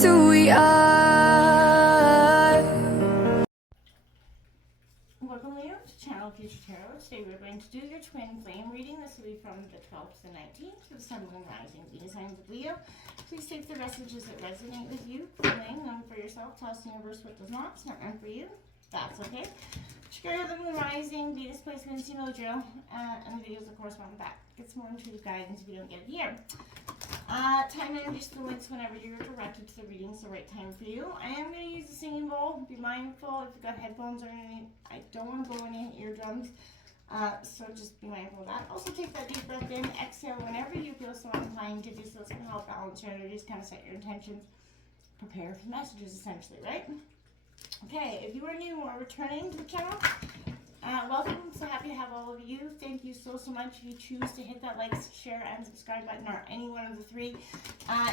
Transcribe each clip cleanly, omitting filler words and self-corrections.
just who we are. Welcome, Leo, to Channel Future Tarot. Today we're going to do your twin flame reading. This will be from the 12th to the 19th for the Sun, Moon, Rising, Venus signs of Leo. Please take the messages that resonate with you, claim them for yourself. Tell us the universe what does not. It's not meant for you. That's okay. Check out the Moon, Rising, Venus placements, you know the drill, and the videos that correspond with that. Get some more intuitive guidance if you don't get it here. Time energy fluence whenever you're directed to the reading, so right time for you. I am going to use the singing bowl. Be mindful if you've got headphones or anything. I don't want to blow any eardrums, so just be mindful of that. Also take that deep breath in, exhale whenever you feel so inclined to do so. It's going to help balance your energies, kind of set your intentions, prepare for messages essentially, right? Okay, if you are new or returning to the channel, welcome. I'm so happy to have all of you. Thank you so much if you choose to hit that like, share, and subscribe button, or any one of the three.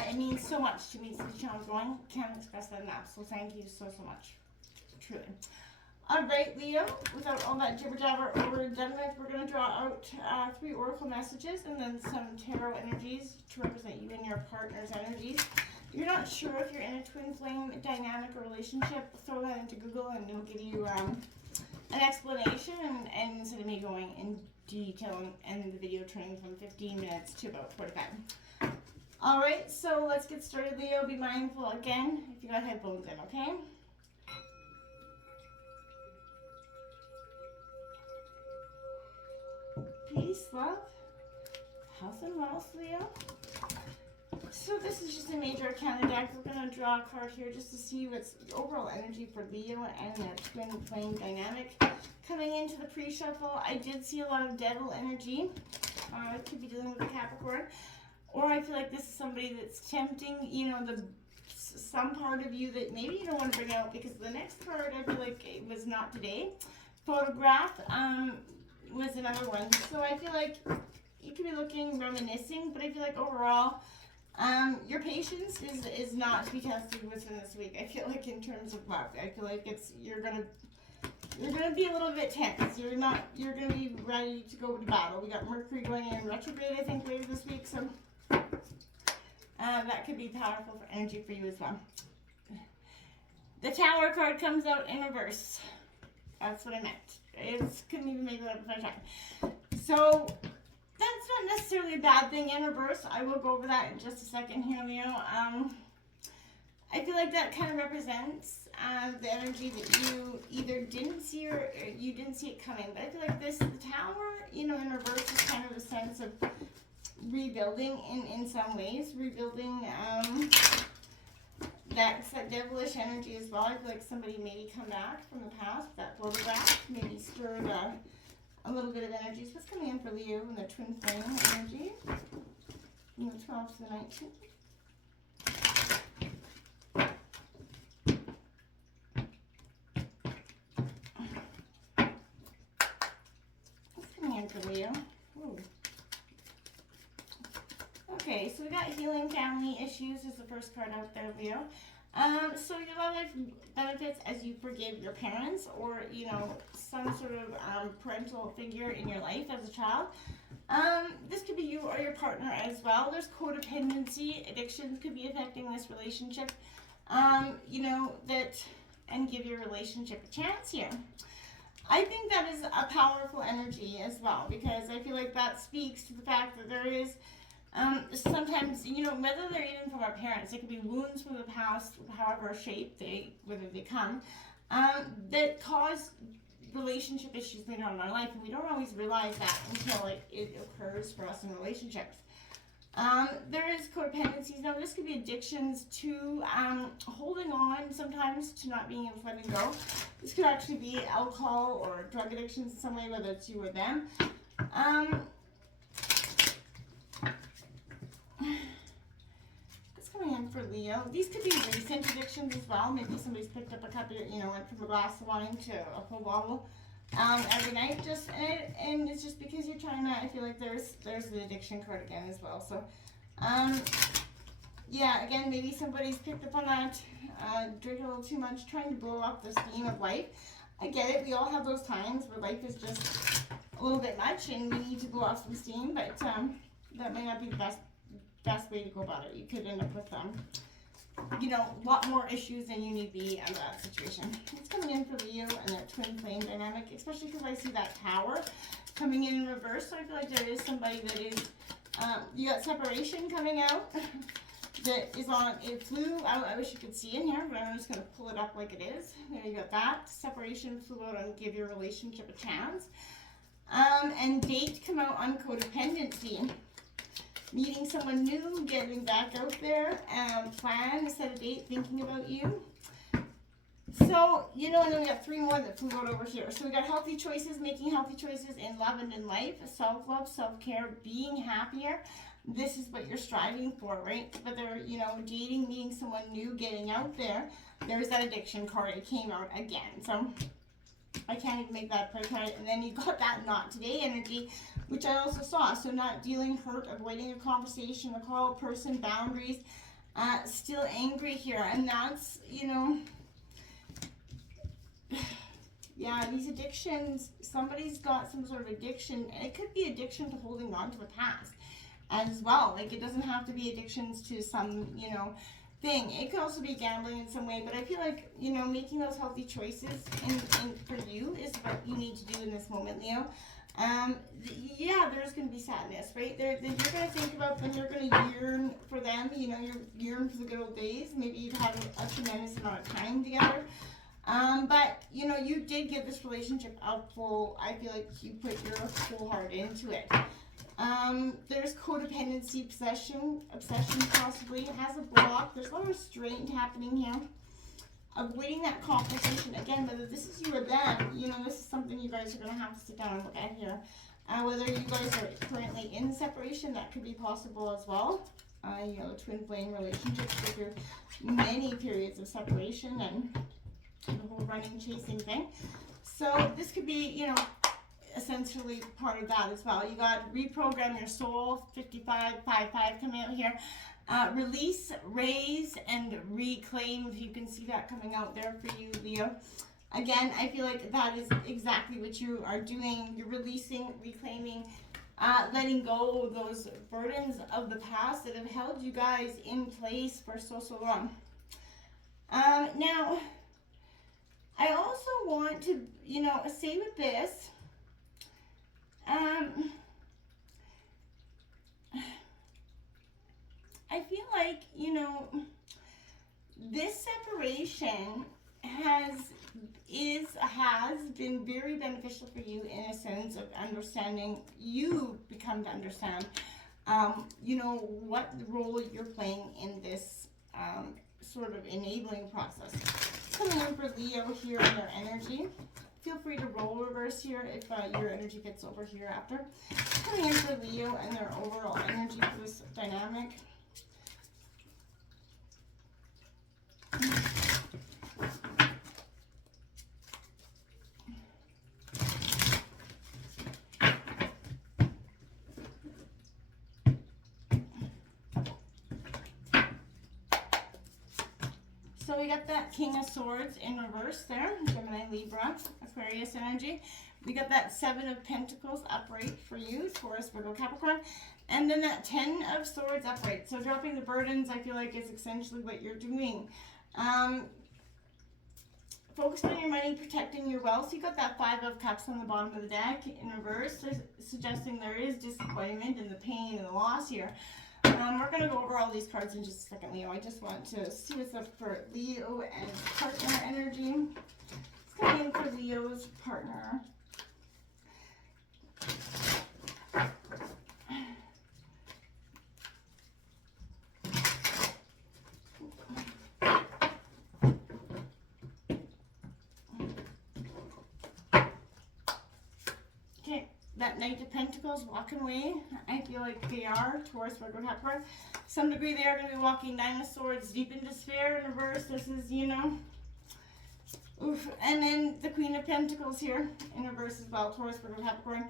It means so much to me to the channel growing. Can't express that enough. So thank you so much. Truly. Alright, Leo, without all that jibber jabber over done with, we're going to draw out 3 oracle messages and then some tarot energies to represent you and your partner's energies. If you're not sure if you're in a twin flame dynamic or relationship, throw that into Google and it'll give you an explanation, and instead of me going in detail and the video turning from 15 minutes to about 45. Alright, so let's get started, Leo. Be mindful again if you got headphones in, okay? Peace, love, health, and wealth, Leo. So this is just a major arcana deck. We're going to draw a card here just to see what's the overall energy for Leo and their twin flame dynamic. Coming into the pre-shuffle, I did see a lot of devil energy. It could be dealing with a Capricorn. Or I feel like this is somebody that's tempting, you know, some part of you that maybe you don't want to bring out, because the next card I feel like it was not today. Photograph was another one. So I feel like you could be looking reminiscing, but I feel like overall, your patience is not to be tested within this week. I feel like in terms of love, I feel like you're gonna be a little bit tense. You're gonna be ready to go to battle. We got Mercury going in retrograde, I think, later this week, so that could be powerful for energy for you as well. The Tower card comes out in reverse. That's what I meant. Couldn't even make that up if I tried. So that's not necessarily a bad thing in reverse. I will go over that in just a second here, Leo. I feel like that kind of represents the energy that you either didn't see or you didn't see it coming. But I feel like the Tower, you know, in reverse is kind of a sense of rebuilding in some ways. Rebuilding that's that devilish energy as well. I feel like somebody maybe come back from the past. That photograph maybe stirred a little bit of energy. So what's coming in for Leo and the twin flame energy? You know, 12 to the 19th. What's coming in for Leo? Ooh. Okay, so we got healing family issues is the first card out there, Leo. So your love life benefits as you forgive your parents, or, you know, some sort of parental figure in your life as a child. This could be you or your partner as well. There's codependency, addictions could be affecting this relationship. You know, and give your relationship a chance here. I think that is a powerful energy as well, because I feel like that speaks to the fact that there is sometimes, you know, whether they're even from our parents, it could be wounds from the past, however shape whether they come, that cause relationship issues later on in our life, and we don't always realize that until it occurs for us in relationships. There is codependencies. Now, this could be addictions to holding on sometimes to not being able to let it go. This could actually be alcohol or drug addictions in some way, whether it's you or them. What's coming in for Leo? These could be recent addictions as well. Maybe somebody's picked up a cup of, you know, went from a glass of wine to a whole bottle every night. And it's just because you're trying to. I feel like there's the addiction card again as well. So, yeah, again, maybe somebody's picked up on that. Drink a little too much, trying to blow off the steam of life. I get it. We all have those times where life is just a little bit much and we need to blow off some steam, but that may not be the best way to go about it. You could end up with you know, a lot more issues than you need be out of that situation. It's coming in for Leo and their twin flame dynamic, especially because I see that Tower coming in reverse. So I feel like there is somebody that is, you got separation coming out that is on, it flew, I wish you could see in here, but I'm just going to pull it up like it is. There you got that. Separation flew out on give your relationship a chance. And date come out on codependency. Meeting someone new, getting back out there, plan, set a date, thinking about you. So, you know, and then we got 3 more that flew out over here. So we got healthy choices, making healthy choices in love and in life, self-love, self-care, being happier. This is what you're striving for, right? Whether, you know, dating, meeting someone new, getting out there, there's that addiction card. It came out again. So I can't even make that play card. And then you got that not today energy, which I also saw. So not dealing, hurt, avoiding a conversation, a call, person, boundaries, still angry here. And that's, you know, yeah, these addictions, somebody's got some sort of addiction, and it could be addiction to holding on to the past as well. Like, it doesn't have to be addictions to some, you know, thing. It could also be gambling in some way, but I feel like, you know, making those healthy choices in for you is what you need to do in this moment, Leo. Yeah, there's going to be sadness, right? You're going to think about them, you're going to yearn for them, you know, you're yearn for the good old days. Maybe you've had a tremendous amount of time together. But, you know, you did give this relationship a full, I feel like you put your whole heart into it. There's codependency, obsession possibly. It has a block. There's a lot of restraint happening here. Avoiding that conversation. Again, whether this is you or them, you know, this is something you guys are going to have to sit down and look at here. Whether you guys are currently in separation, that could be possible as well. You know, twin flame relationships go through many periods of separation and the whole running, chasing thing. So this could be, you know, essentially part of that as well. You got reprogram your soul, 5555 coming out here. Release, raise, and reclaim, if you can see that coming out there for you, Leo. Again, I feel like that is exactly what you are doing. You're releasing, reclaiming, letting go of those burdens of the past that have held you guys in place for so long. Now, I also want to, you know, say with this, I feel like, you know, this separation has been very beneficial for you in a sense of understanding. You become to understand, you know, what role you're playing in this sort of enabling process. Coming in for Leo here in their energy. Feel free to roll reverse here if your energy fits over here after. Coming in for Leo and their overall energy for this dynamic. So we got that King of Swords in reverse there, Gemini, Libra, Aquarius energy. We got that 7 of Pentacles upright for you, Taurus, Virgo, Capricorn. And then that 10 of Swords upright. So dropping the burdens, I feel like, is essentially what you're doing. Focus on your money, protecting your wealth. So you got that 5 of Cups on the bottom of the deck in reverse, suggesting there is disappointment and the pain and the loss here. We're going to go over all these cards in just a second, Leo. I just want to see what's up for Leo and partner energy. It's coming in for Leo's partner. Okay. That Knight of Pentacles walking away. I feel like they are Taurus, Virgo, Capricorn. Some degree they are going to be walking Nine of Swords deep in despair in reverse. This is, you know, oof. And then the Queen of Pentacles here in reverse as well. Taurus, Virgo, Capricorn.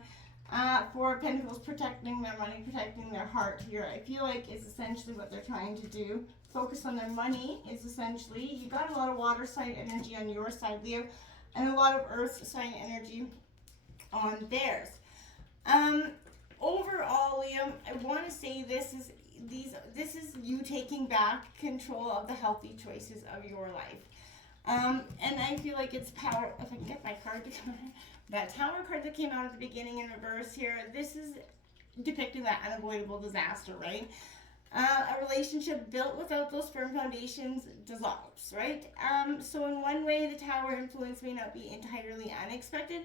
4 of Pentacles protecting their money, protecting their heart here. I feel like is essentially what they're trying to do. Focus on their money is essentially. You got a lot of water sign energy on your side, Leo, and a lot of earth sign energy on theirs. Overall, Liam, I want to say this is this is you taking back control of the healthy choices of your life. And I feel like it's power. If I can get my card to come, that Tower card that came out at the beginning in reverse here. This is depicting that unavoidable disaster, right? A relationship built without those firm foundations dissolves, right? So in one way, the Tower influence may not be entirely unexpected.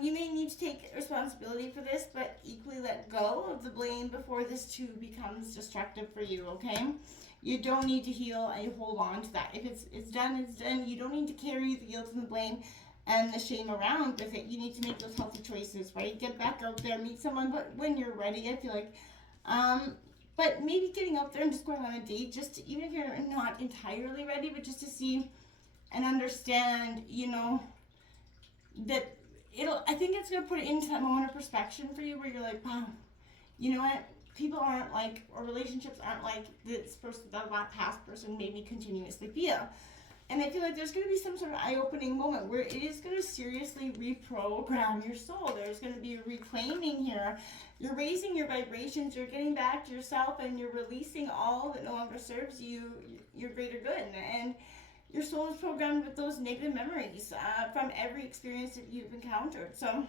You may need to take responsibility for this, but equally let go of the blame before this too becomes destructive for you, okay? You don't need to heal and hold on to that. If it's done, it's done. You don't need to carry the guilt and the blame and the shame around with it. You need to make those healthy choices, right? Get back out there, meet someone, but when you're ready, I feel like, but maybe getting out there and just going on a date, just to, even if you're not entirely ready, but just to see and understand, that I think it's going to put it into that moment of perspection for you where you're like, wow, you know what? People aren't like, or relationships aren't like this person, that past person made me continuously feel. And I feel like there's going to be some sort of eye-opening moment where it is going to seriously reprogram your soul. There's going to be a reclaiming here. You're raising your vibrations, you're getting back to yourself, and you're releasing all that no longer serves you, your greater good. And your soul is programmed with those negative memories from every experience that you've encountered. So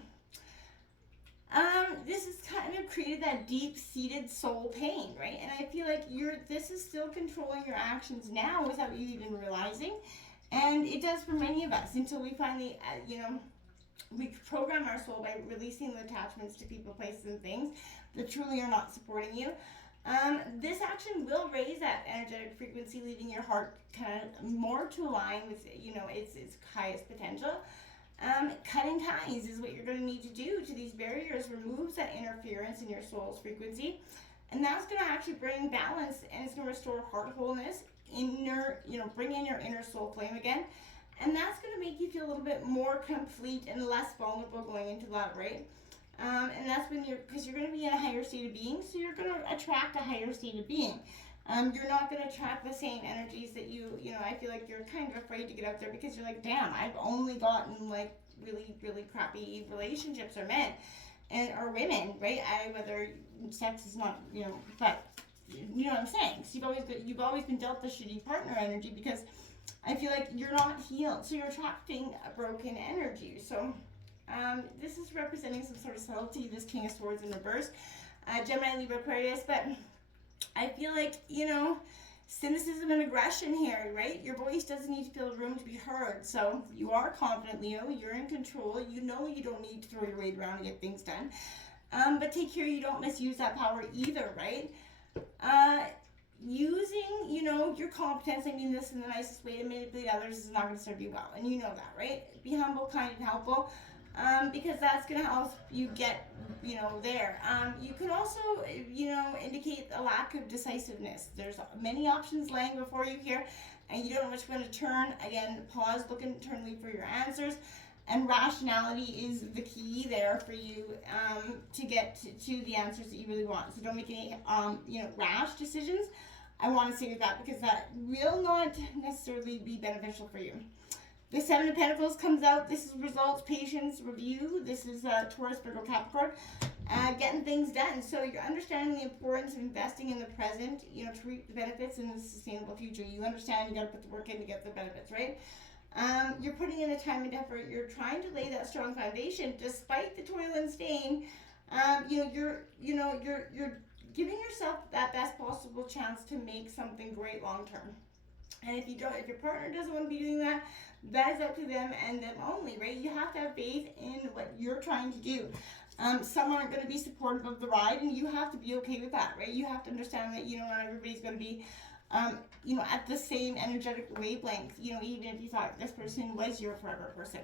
this has kind of created that deep-seated soul pain, right? And I feel like this is still controlling your actions now without you even realizing. And it does for many of us until we finally, we program our soul by releasing the attachments to people, places, and things that truly are not supporting you. This action will raise that energetic frequency, leading your heart kind of more to align with, its highest potential. Cutting ties is what you're going to need to do to these barriers, removes that interference in your soul's frequency, and that's going to actually bring balance, and it's going to restore heart wholeness, bring in your inner soul flame again, and that's going to make you feel a little bit more complete and less vulnerable going into love, right? And that's when because you're going to be in a higher state of being, so you're going to attract a higher state of being. You're not going to attract the same energies that I feel like you're kind of afraid to get out there because you're like, damn, I've only gotten like really, really crappy relationships or men or women, right? Whether sex is not, but you know what I'm saying? So you've always been dealt the shitty partner energy because I feel like you're not healed. So you're attracting a broken energy. So this is representing some sort of subtlety, this King of Swords in reverse. Gemini, Libra, Aquarius, but I feel like, cynicism and aggression here, right? Your voice doesn't need to feel room to be heard. So you are confident, Leo. You're in control. You know you don't need to throw your weight around and get things done. But take care you don't misuse that power either, right? Using, your competence, I mean this in the nicest way, to manipulate others is not going to serve you well. And you know that, right? Be humble, kind, and helpful. Because that's going to help you get, there. You can also, indicate a lack of decisiveness. There's many options laying before you here, and you don't know which one to turn. Again, pause, look internally for your answers, and rationality is the key there for you to get to the answers that you really want. So don't make any, rash decisions. I want to say that because that will not necessarily be beneficial for you. The Seven of Pentacles comes out. This is results, patience, review. This is Taurus, Virgo, Capricorn. Getting things done. So you're understanding the importance of investing in the present, to reap the benefits in the sustainable future. You understand you got to put the work in to get the benefits, right? You're putting in the time and effort. You're trying to lay that strong foundation despite the toil and stain. You're giving yourself that best possible chance to make something great long term. And if your partner doesn't want to be doing that, that is up to them and them only, right? You have to have faith in what you're trying to do. Some aren't going to be supportive of the ride, and you have to be okay with that, right? You have to understand that, not everybody's going to be, at the same energetic wavelength, even if you thought this person was your forever person.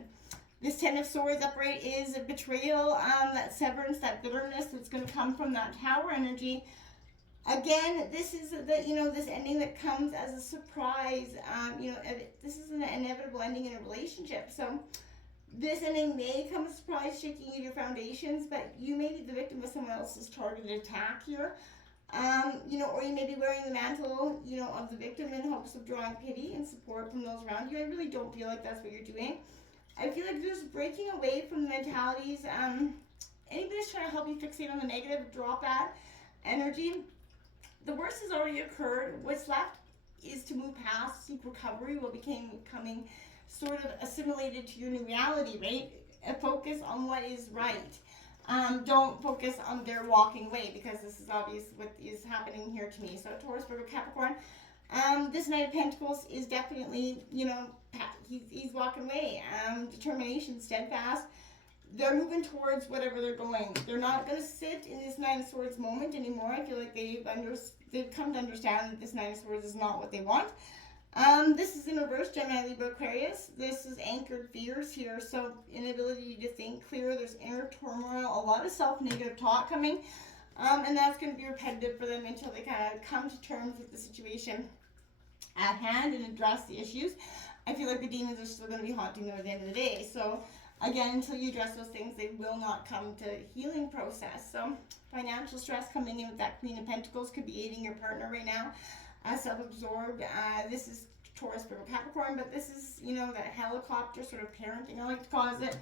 This Ten of Swords upright is a betrayal, that severance, that bitterness that's going to come from that Tower energy. Again, this is this ending that comes as a surprise. This is an inevitable ending in a relationship. So this ending may come as a surprise, shaking you to your foundations, but you may be the victim of someone else's targeted attack here. Or you may be wearing the mantle, of the victim in hopes of drawing pity and support from those around you. I really don't feel like that's what you're doing. I feel like there's breaking away from the mentalities. Anybody's trying to help you fixate on the negative, drop that energy. the worst has already occurred. What's left is to move past, seek recovery, will becoming sort of assimilated to your new reality, right? Focus on what is right. Don't focus on their walking away, because this is obvious what is happening here to me. So Taurus, Virgo, Capricorn, this Knight of Pentacles is definitely, he's walking away. Determination, steadfast. They're moving towards whatever they're going. They're not going to sit in this Nine of Swords moment anymore. I feel like they've come to understand that this Nine of Swords is not what they want. This is in reverse, Gemini, Libra, Aquarius. This is anchored fears here, so inability to think clear. There's inner turmoil, a lot of self-negative talk coming, and that's going to be repetitive for them until they kind of come to terms with the situation at hand and address the issues. I feel like the demons are still going to be haunting them at the end of the day. So again, until you address those things, they will not come to healing process. So financial stress coming in with that Queen of Pentacles could be aiding your partner right now. Self-absorbed. This is Taurus, Virgo, Capricorn, but this is, that helicopter sort of parenting, I like to call it.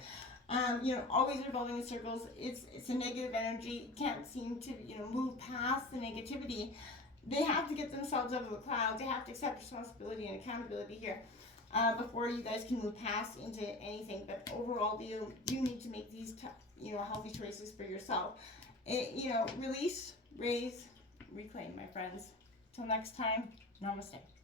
Always revolving in circles. It's a negative energy. Can't seem to, move past the negativity. They have to get themselves out of the clouds. They have to accept responsibility and accountability here before you guys can move past into anything. But overall, you need to make these, healthy choices for yourself. Release, raise, reclaim, my friends. Till next time, namaste.